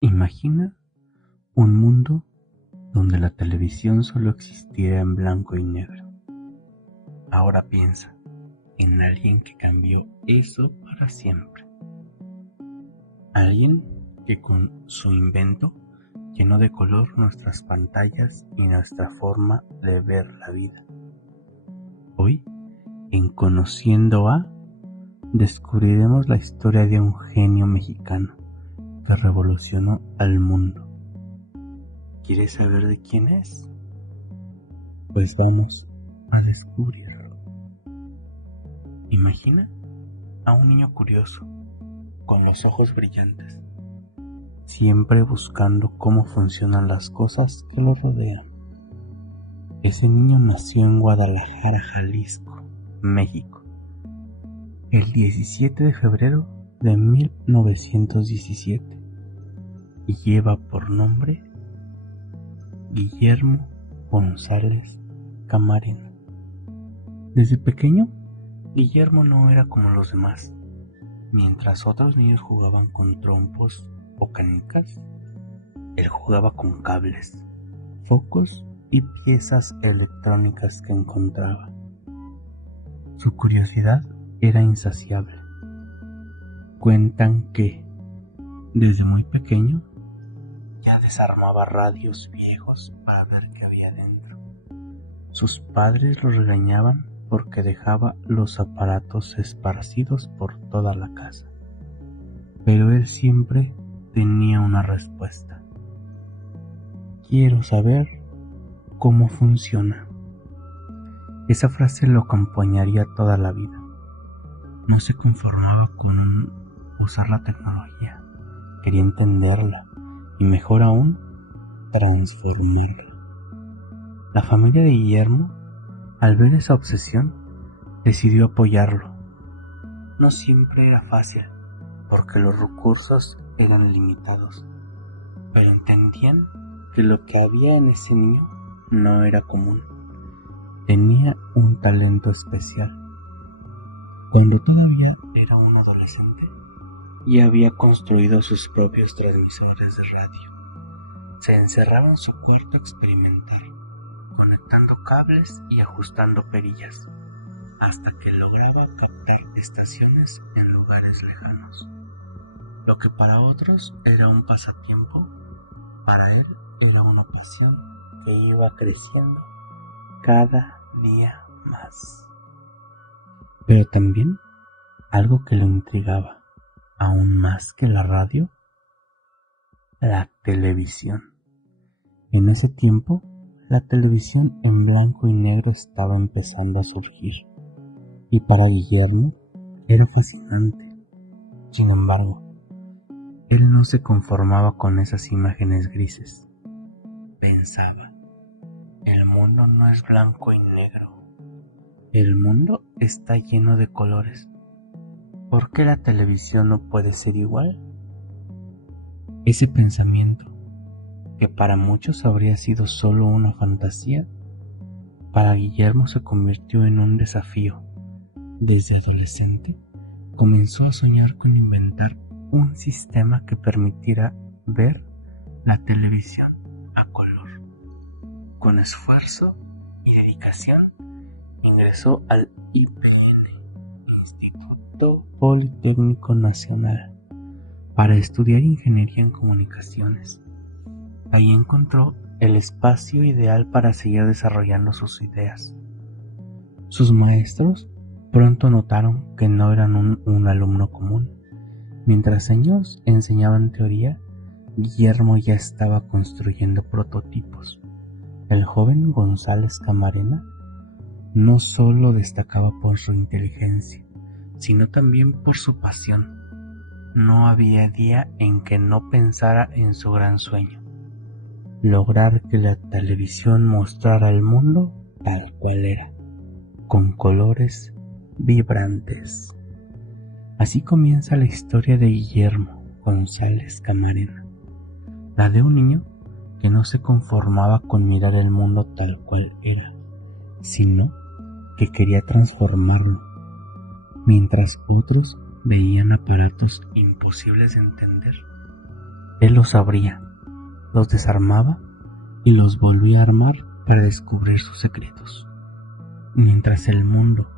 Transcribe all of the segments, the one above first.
Imagina un mundo donde la televisión solo existiera en blanco y negro. Ahora piensa en alguien que cambió eso para siempre. Alguien que con su invento llenó de color nuestras pantallas y nuestra forma de ver la vida. Hoy, en Conociendo a, descubriremos la historia de un genio mexicano que revolucionó al mundo. ¿Quieres saber de quién es? Pues vamos a descubrirlo. Imagina a un niño curioso, con los ojos brillantes, siempre buscando cómo funcionan las cosas que lo rodean. Ese niño nació en Guadalajara, Jalisco, México, el 17 de febrero de 1917 y lleva por nombre Guillermo González Camarena. Desde pequeño, Guillermo no era como los demás. Mientras otros niños jugaban con trompos o canicas, él jugaba con cables, focos y piezas electrónicas que encontraba. Su curiosidad era insaciable. Cuentan que, desde muy pequeño, ya desarmaba radios viejos para ver qué había dentro. Sus padres lo regañaban porque dejaba los aparatos esparcidos por toda la casa. Pero él siempre tenía una respuesta. Quiero saber cómo funciona. Esa frase lo acompañaría toda la vida. No se conformaba con usar la tecnología. Quería entenderla y, mejor aún, transformarla. La familia de Guillermo, al ver esa obsesión, decidió apoyarlo. No siempre era fácil, porque los recursos eran limitados, pero entendían que lo que había en ese niño no era común. Tenía un talento especial. Cuando todavía era un adolescente, ya había construido sus propios transmisores de radio. Se encerraba en su cuarto a experimentar, conectando cables y ajustando perillas, hasta que lograba captar estaciones en lugares lejanos. Lo que para otros era un pasatiempo, para él era una pasión que iba creciendo cada día más. Pero también algo que lo intrigaba, aún más que la radio, la televisión. En ese tiempo, la televisión en blanco y negro estaba empezando a surgir, y para Guillermo era fascinante. Sin embargo, él no se conformaba con esas imágenes grises. Pensaba, el mundo no es blanco y negro. El mundo está lleno de colores. ¿Por qué la televisión no puede ser igual? Ese pensamiento, que para muchos habría sido solo una fantasía, para Guillermo se convirtió en un desafío. Desde adolescente, comenzó a soñar con inventar un sistema que permitiera ver la televisión a color. Con esfuerzo y dedicación, ingresó al IPN, Instituto Politécnico Nacional, para estudiar ingeniería en comunicaciones. Ahí encontró el espacio ideal para seguir desarrollando sus ideas. Sus maestros pronto notaron que no eran un alumno común. Mientras ellos enseñaban teoría, Guillermo ya estaba construyendo prototipos. El joven González Camarena no solo destacaba por su inteligencia, sino también por su pasión. No había día en que no pensara en su gran sueño: lograr que la televisión mostrara el mundo tal cual era, con colores vibrantes. Así comienza la historia de Guillermo González Camarena, la de un niño que no se conformaba con mirar el mundo tal cual era, sino que quería transformarlo, mientras otros veían aparatos imposibles de entender. Él los abría, los desarmaba y los volvía a armar para descubrir sus secretos. Mientras el mundo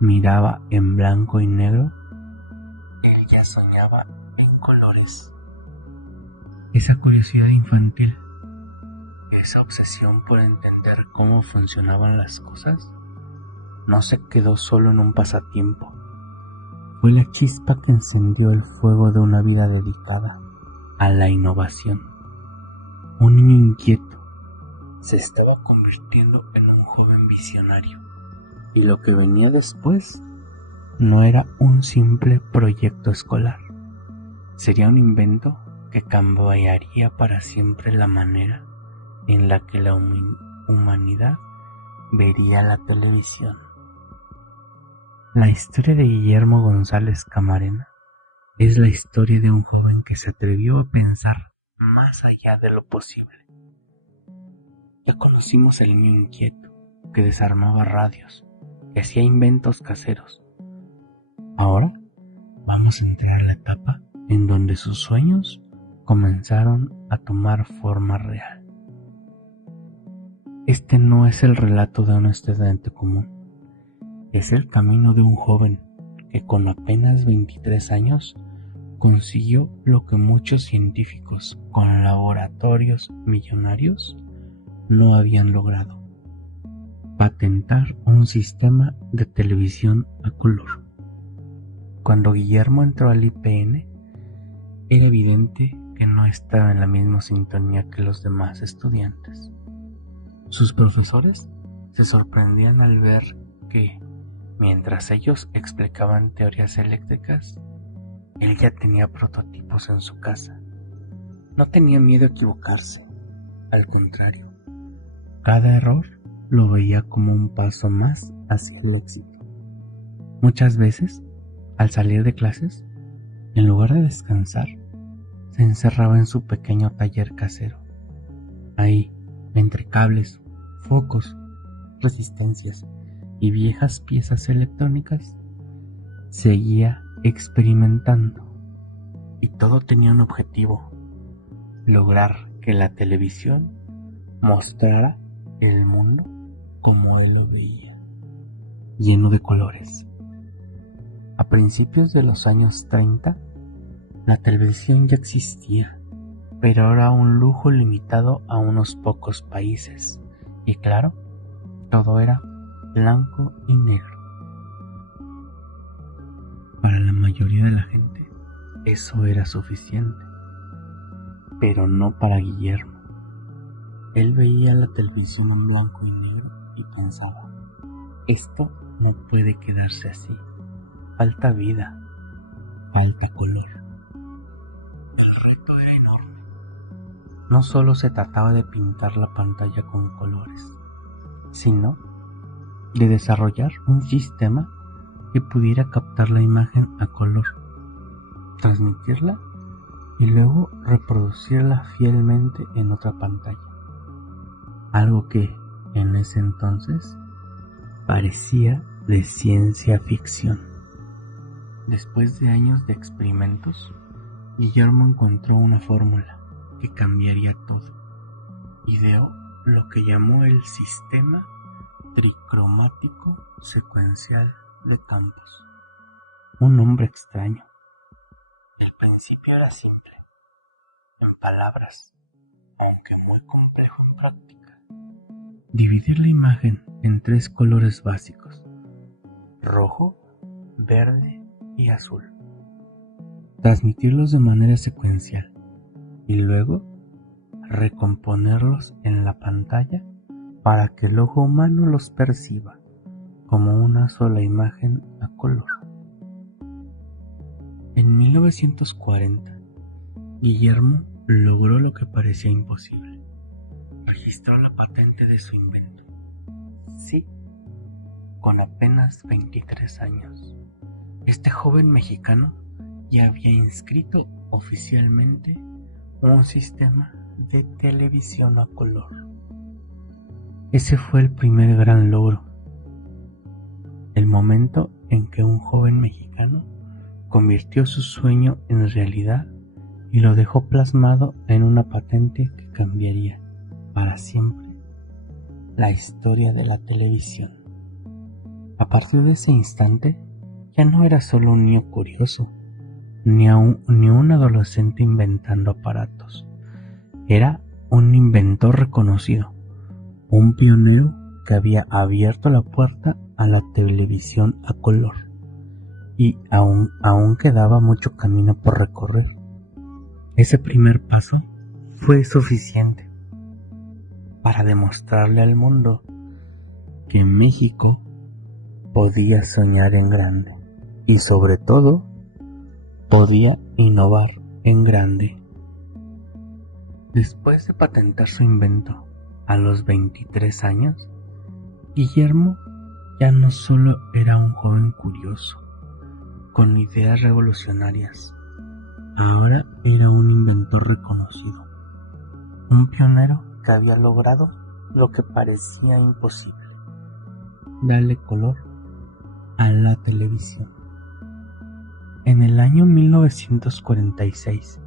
miraba en blanco y negro, él ya soñaba en colores. Esa curiosidad infantil, esa obsesión por entender cómo funcionaban las cosas, no se quedó solo en un pasatiempo. Fue la chispa que encendió el fuego de una vida dedicada a la innovación. Un niño inquieto se estaba convirtiendo en un joven visionario, y lo que venía después no era un simple proyecto escolar. Sería un invento que cambiaría para siempre la manera en la que la humanidad vería la televisión. La historia de Guillermo González Camarena es la historia de un joven que se atrevió a pensar más allá de lo posible. Ya conocimos al niño inquieto que desarmaba radios, que hacía inventos caseros. Ahora vamos a entrar a la etapa en donde sus sueños comenzaron a tomar forma real. Este no es el relato de un estudiante común, es el camino de un joven que con apenas 23 años consiguió lo que muchos científicos con laboratorios millonarios no habían logrado: patentar un sistema de televisión a color. Cuando Guillermo entró al IPN, era evidente que no estaba en la misma sintonía que los demás estudiantes. Sus profesores se sorprendían al ver que, mientras ellos explicaban teorías eléctricas, él ya tenía prototipos en su casa. No tenía miedo a equivocarse, al contrario, cada error lo veía como un paso más hacia el éxito. Muchas veces, al salir de clases, en lugar de descansar, se encerraba en su pequeño taller casero. Ahí, entre cables, focos, resistencias y viejas piezas electrónicas, seguía experimentando. Y todo tenía un objetivo: lograr que la televisión mostrara el mundo como él lo veía, lleno de colores. A principios de los años 30, la televisión ya existía, pero era un lujo limitado a unos pocos países. Y claro, todo era blanco y negro. Para la mayoría de la gente, eso era suficiente, pero no para Guillermo. Él veía la televisión en blanco y negro y pensaba: esto no puede quedarse así. Falta vida, falta color. El reto era enorme. No solo se trataba de pintar la pantalla con colores, sino de desarrollar un sistema que pudiera captar la imagen a color, transmitirla y luego reproducirla fielmente en otra pantalla. Algo que, en ese entonces, parecía de ciencia ficción. Después de años de experimentos, Guillermo encontró una fórmula que cambiaría todo. Ideó lo que llamó el sistema tricromático secuencial de campos. Un nombre extraño. El principio era simple, en palabras, aunque muy complejo en práctica. Dividir la imagen en 3 colores básicos: rojo, verde y azul. Transmitirlos de manera secuencial y luego recomponerlos en la pantalla para que el ojo humano los perciba como una sola imagen a color. En 1940, Guillermo logró lo que parecía imposible: registró la patente de su invento. Sí, con apenas 23 años, este joven mexicano ya había inscrito oficialmente un sistema de televisión a color. Ese fue el primer gran logro, el momento en que un joven mexicano convirtió su sueño en realidad y lo dejó plasmado en una patente que cambiaría para siempre la historia de la televisión. A partir de ese instante, ya no era solo un niño curioso, ni un adolescente inventando aparatos. Era un inventor reconocido, un pionero que había abierto la puerta a la televisión a color. Y aún quedaba mucho camino por recorrer. Ese primer paso fue suficiente para demostrarle al mundo que México podía soñar en grande y sobre todo podía innovar en grande. Después de patentar su invento a los 23 años, Guillermo ya no solo era un joven curioso, con ideas revolucionarias. Ahora era un inventor reconocido, un pionero que había logrado lo que parecía imposible: darle color a la televisión. En el año 1946,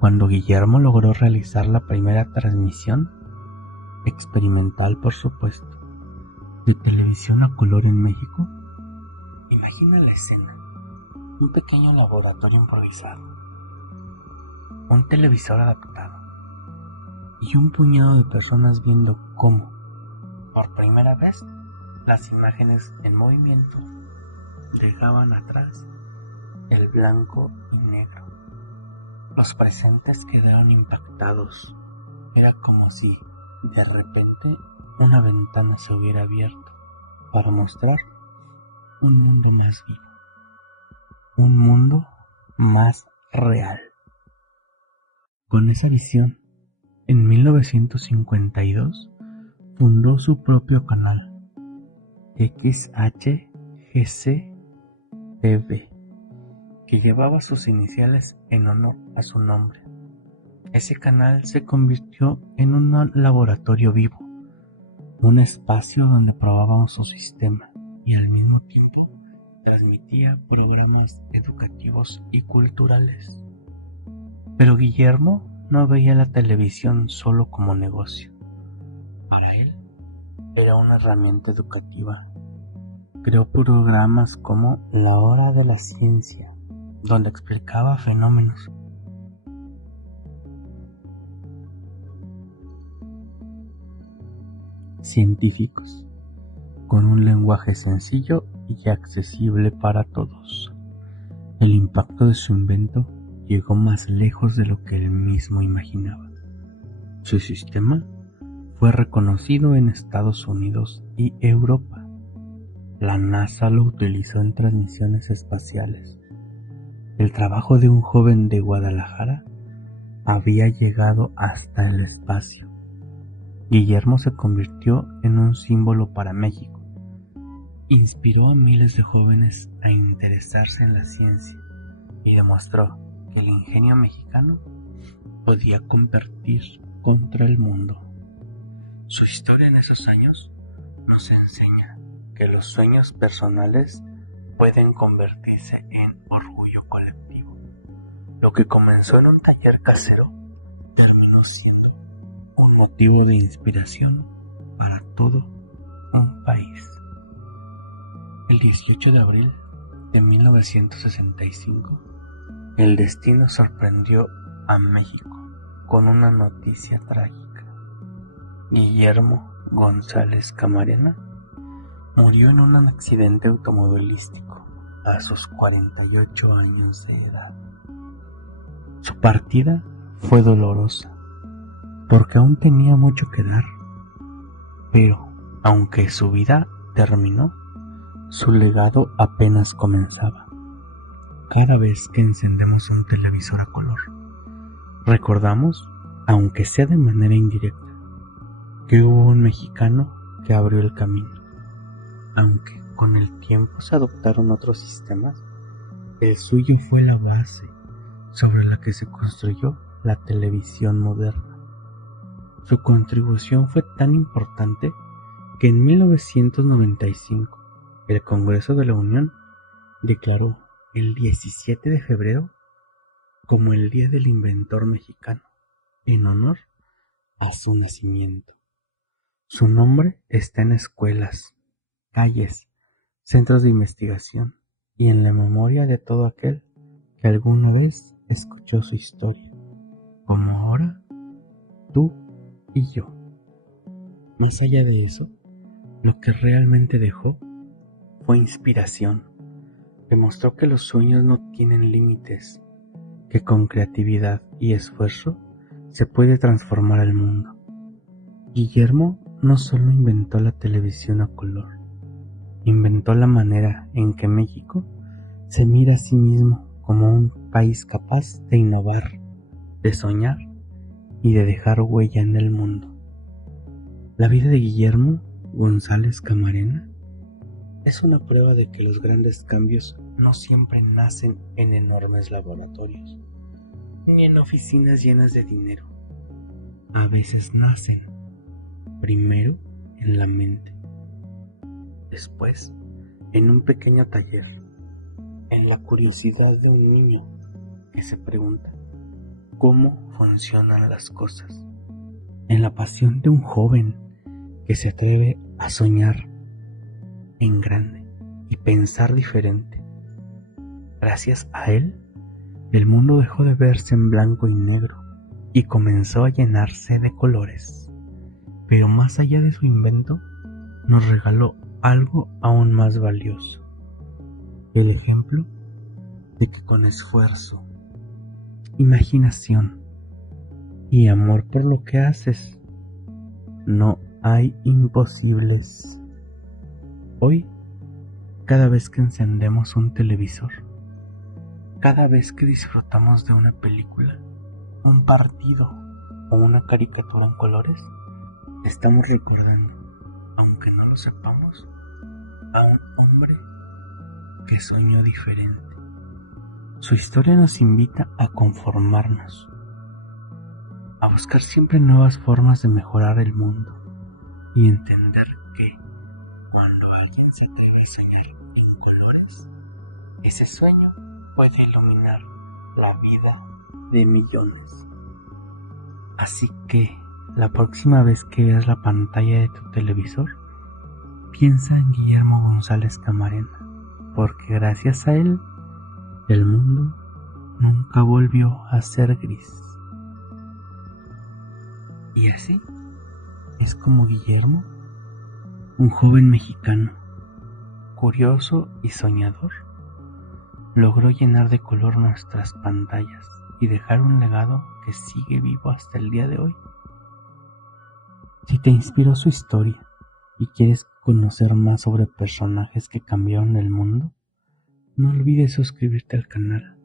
cuando Guillermo logró realizar la primera transmisión, experimental por supuesto, de televisión a color en México, imagina la escena: un pequeño laboratorio improvisado, un televisor adaptado y un puñado de personas viendo cómo, por primera vez, las imágenes en movimiento dejaban atrás el blanco y negro. Los presentes quedaron impactados. Era como si de repente una ventana se hubiera abierto para mostrar un mundo más vivo, un mundo más real. Con esa visión, en 1952 fundó su propio canal, XHGC-TV, que llevaba sus iniciales en honor a su nombre. Ese canal se convirtió en un laboratorio vivo, un espacio donde probábamos su sistema y al mismo tiempo transmitía programas educativos y culturales. Pero Guillermo no veía la televisión solo como negocio. Para él era una herramienta educativa. Creó programas como La Hora de la Ciencia, donde explicaba fenómenos científicos con un lenguaje sencillo y accesible para todos. El impacto de su invento llegó más lejos de lo que él mismo imaginaba. Su sistema fue reconocido en Estados Unidos y Europa. La NASA lo utilizó en transmisiones espaciales. El trabajo de un joven de Guadalajara había llegado hasta el espacio. Guillermo se convirtió en un símbolo para México. Inspiró a miles de jóvenes a interesarse en la ciencia y demostró que el ingenio mexicano podía competir contra el mundo. Su historia en esos años nos enseña que los sueños personales pueden convertirse en orgullo colectivo. Lo que comenzó en un taller casero terminó siendo un motivo de inspiración para todo un país. El 18 de abril de 1965, el destino sorprendió a México con una noticia trágica. Guillermo González Camarena murió en un accidente automovilístico a sus 48 años de edad. Su partida fue dolorosa, porque aún tenía mucho que dar, pero aunque su vida terminó, su legado apenas comenzaba. Cada vez que encendemos un televisor a color, recordamos, aunque sea de manera indirecta, que hubo un mexicano que abrió el camino. Aunque con el tiempo se adoptaron otros sistemas, el suyo fue la base sobre la que se construyó la televisión moderna. Su contribución fue tan importante que en 1995 el Congreso de la Unión declaró el 17 de febrero como el Día del Inventor Mexicano, en honor a su nacimiento. Su nombre está en escuelas, calles, centros de investigación y en la memoria de todo aquel que alguna vez escuchó su historia, como ahora tú y yo. Más allá de eso, lo que realmente dejó fue inspiración. Demostró que los sueños no tienen límites, que con creatividad y esfuerzo se puede transformar el mundo. Guillermo no solo inventó la televisión a color, inventó la manera en que México se mira a sí mismo como un país capaz de innovar, de soñar y de dejar huella en el mundo. La vida de Guillermo González Camarena es una prueba de que los grandes cambios no siempre nacen en enormes laboratorios, ni en oficinas llenas de dinero. A veces nacen primero en la mente, después en un pequeño taller, en la curiosidad de un niño que se pregunta cómo funcionan las cosas, en la pasión de un joven que se atreve a soñar en grande y pensar diferente. Gracias a él, el mundo dejó de verse en blanco y negro y comenzó a llenarse de colores. Pero más allá de su invento, nos regaló algo aún más valioso: el ejemplo de que con esfuerzo, imaginación y amor por lo que haces, no hay imposibles. Hoy, cada vez que encendemos un televisor, cada vez que disfrutamos de una película, un partido o una caricatura en colores, estamos recordando, aunque no lo sepamos, a un hombre que soñó diferente. Su historia nos invita a conformarnos, a buscar siempre nuevas formas de mejorar el mundo y entender que cuando alguien se atreve a soñar en colores, ese sueño puede iluminar la vida de millones. Así que la próxima vez que veas la pantalla de tu televisor, piensa en Guillermo González Camarena, porque gracias a él, el mundo nunca volvió a ser gris. Y así es como Guillermo, un joven mexicano, curioso y soñador, logró llenar de color nuestras pantallas y dejar un legado que sigue vivo hasta el día de hoy. Si te inspiró su historia y quieres conocer más sobre personajes que cambiaron el mundo, no olvides suscribirte al canal,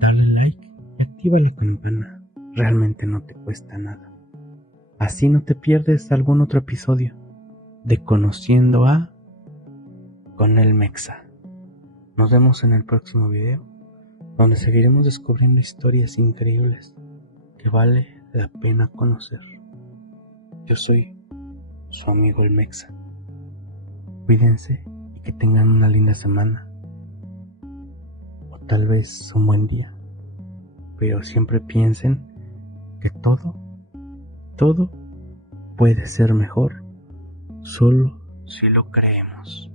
darle like y activa la campana. Realmente no te cuesta nada. Así no te pierdes algún otro episodio de Conociendo a con el Mexa. Nos vemos en el próximo video, donde seguiremos descubriendo historias increíbles que vale la pena conocer. Yo soy su amigo el Mexa. Cuídense y que tengan una linda semana, o tal vez un buen día, pero siempre piensen que todo puede ser mejor solo si lo creemos.